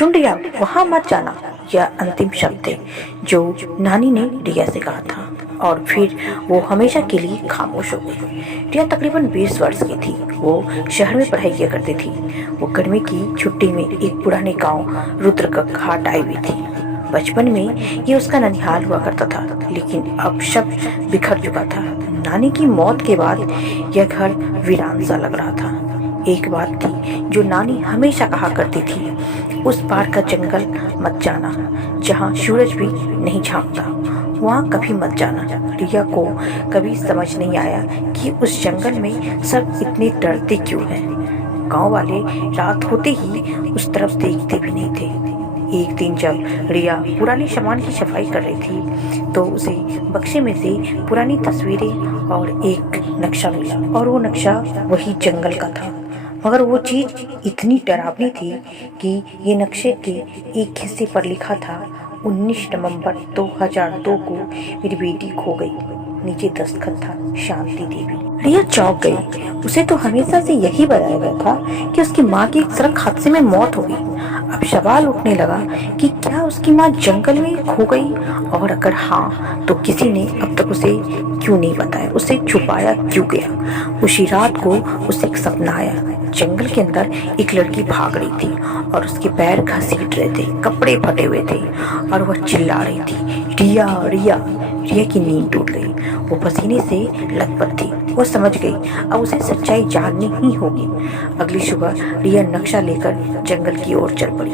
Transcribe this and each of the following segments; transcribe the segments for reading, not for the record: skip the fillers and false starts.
सुन रिया, वहां मत जाना। यह अंतिम शब्द थे जो नानी ने रिया से कहा था और फिर वो हमेशा के लिए खामोश हो गई। रिया तकरीबन 20 वर्ष की थी। वो शहर में पढ़ाई किया करती थी। वो गर्मी की छुट्टी में एक पुराने गांव रुद्रक घाट आई हुई थी। बचपन में ये उसका ननिहाल हुआ करता था, लेकिन अब सब बिखर चुका था। नानी की मौत के बाद यह घर वीरान सा लग रहा था। एक बात थी जो नानी हमेशा कहा करती थी, उस पार का जंगल मत जाना जहाँ सूरज भी नहीं झांकता, वहाँ कभी मत जाना। रिया को कभी समझ नहीं आया कि उस जंगल में सब इतने डरते क्यों हैं। गांव वाले रात होते ही उस तरफ देखते भी नहीं थे। एक दिन जब रिया पुराने सामान की सफाई कर रही थी तो उसे बक्से में से पुरानी तस्वीरें और एक नक्शा मिला, और वो नक्शा वही जंगल का था। मगर वो चीज़ इतनी डरावनी थी कि ये नक्शे के एक हिस्से पर लिखा था, 19 नवंबर 2002 को मेरी बेटी खो गई। नीचे दस्तखत था, शांति देवी। रिया चौंक गई। उसे तो हमेशा से यही बताया गया था कि उसकी माँ की एक सड़क हादसे में मौत हो गई। अब सवाल उठने लगा कि क्या उसकी माँ जंगल में खो गई, और अगर हाँ तो किसी ने अब तक उसे क्यों नहीं बताया, उसे छुपाया क्यों गया। उसी रात को उसे एक सपना आया। जंगल के अंदर एक लड़की भाग रही थी और उसके पैर घसीट रहे थे, कपड़े फटे हुए थे और वह चिल्ला रही थी, रिया रिया। रिया की नींद टूट गई। वो पसीने से लथपथ थी। वो समझ गई अब उसे सच्चाई जाननी ही होगी। अगली सुबह रिया नक्शा लेकर जंगल की ओर चल पड़ी।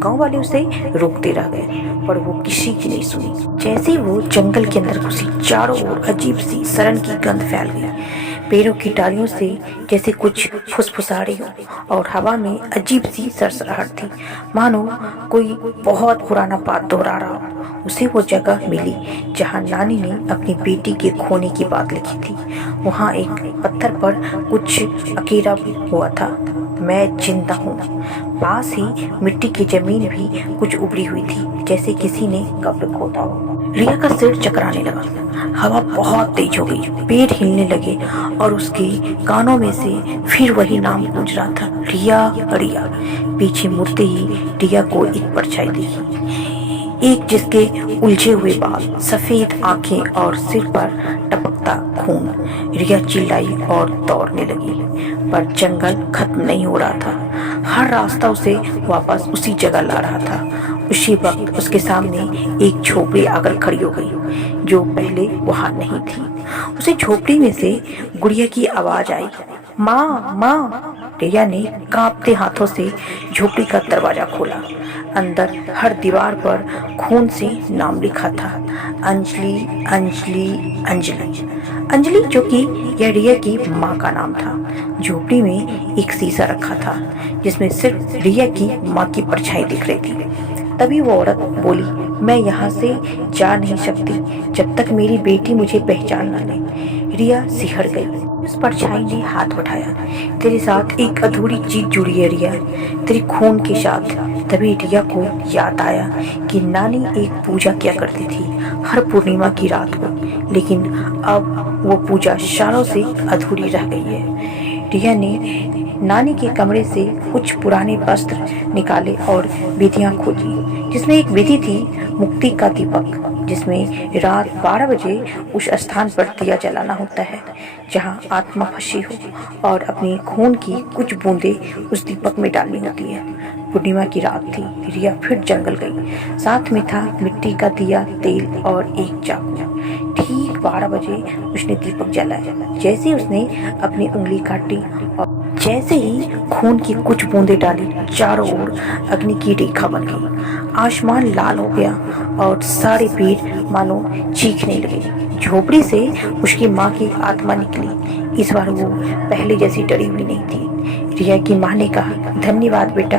गांव वाले उसे रोकते रह गए पर वो किसी की नहीं सुनी। जैसे ही वो जंगल के अंदर घुसी, चारों ओर अजीब सी सड़न की गंध फैल गई। पेड़ों की डालियों से जैसे कुछ फुसफुसा रही हो और हवा में अजीब सी सरसराहट थी, मानो कोई बहुत पुराना बात दोहरा रहा हो। उसे वो जगह मिली जहाँ नानी ने अपनी बेटी के खोने की बात लिखी थी। वहाँ एक पत्थर पर कुछ अकेरा हुआ था, मैं जिंदा हूँ। पास ही मिट्टी की जमीन भी कुछ उबड़ी हुई थी, जैसे किसी ने कब्र खोदा हो। रिया का सिर चकराने लगा। हवा बहुत तेज हो गई, पेड़ हिलने लगे और उसके कानों में से फिर वही नाम गूंज रहा था, रिया रिया। पीछे मुड़ते ही रिया को एक परछाई दिखी, एक जिसके उलझे हुए बाल, सफेद आंखें और सिर पर टपकता खून। रिया चिल्लाई और दौड़ने लगी, पर जंगल खत्म नहीं हो रहा था। हर रास्ता उसे वापस उसी जगह ला रहा था। उसी वक्त उसके सामने एक झोपड़ी आकर खड़ी हो गई जो पहले वहां नहीं थी। उसे झोपड़ी में से गुड़िया की आवाज आई, माँ माँ। रिया ने कांपते हाथों से झोपड़ी का दरवाजा खोला। अंदर हर दीवार पर खून से नाम लिखा था, अंजलि अंजलि अंजलि अंजलि, जो कि यह रिया की माँ का नाम था। झोपड़ी में एक शीशा रखा था जिसमें सिर्फ रिया की माँ की परछाई दिख रही थी। तभी वो औरत बोली, मैं यहाँ से जा नहीं सकती जब तक मेरी बेटी मुझे पहचान ना ले। रिया सिहर गई। उस परछाई ने हाथ उठाया, तेरे साथ एक अधूरी चीज जुड़ी है रिया, तेरे खून के साथ। तभी रिया को याद आया कि नानी एक पूजा किया करती थी हर पूर्णिमा की रात को, लेकिन अब वो पूजा सालों से अधूरी रह गई है। रिया ने नानी के कमरे से कुछ पुराने वस्त्र निकाले और विधियां खोजी, जिसमें एक विधि थी मुक्ति का दीपक, जिसमें रात 12 बजे उस स्थान पर दिया जलाना होता है जहां आत्मा फंसी हो, और अपनी खून की कुछ बूंदें उस दीपक में डालनी होती है। पूर्णिमा की रात थी। रिया फिर जंगल गई। साथ में था मिट्टी का दिया, तेल और एक चाकू। ठीक 12 बजे उसने दीपक जलाया। जैसे ही उसने अपनी उंगली काटी और जैसे ही खून की कुछ बूंदें डाली, चारों ओर अग्नि की रेखा बन गई। आसमान लाल हो गया और सारे पेड़ मानो चीखने लगे। झोपड़ी से उसकी माँ की आत्मा निकली। इस बार वो पहले जैसी डरी हुई नहीं थी। रिया की माँ ने कहा, धन्यवाद बेटा,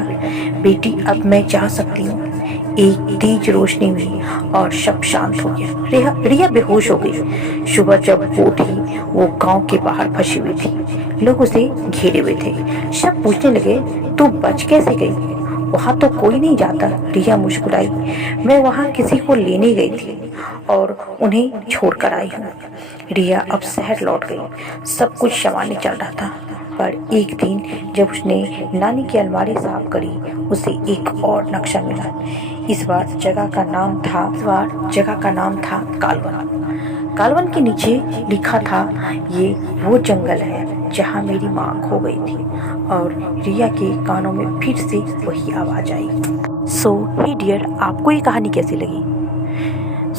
बेटी अब मैं जा सकती हूँ। एक तेज रोशनी हुई और सब शांत हो गया। रिया बेहोश हो गई। सुबह जब वो उठी, वो गांव के बाहर फंसी हुई थी। लोग उसे घेरे हुए थे। सब पूछने लगे, तू बच कैसे गई? वहां तो कोई नहीं जाता। रिया मुस्कुराई, मैं वहां किसी को लेने गई थी और उन्हें छोड़कर आई हूँ। रिया अब शहर लौट गई। सब कुछ सामान्य चल रहा था। पर एक दिन जब उसने नानी की अलमारी साफ करी, उसे एक और नक्शा मिला। इस बार जगह का नाम था कालवन। कालवन के नीचे लिखा था, ये वो जंगल है जहाँ मेरी माँ खो गई थी। और रिया के कानों में फिर से वही आवाज़ आई। सो हे डियर, आपको ये कहानी कैसी लगी?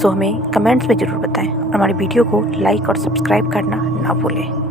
हमें कमेंट्स में ज़रूर बताएं और हमारे वीडियो को लाइक और सब्सक्राइब करना ना भूलें।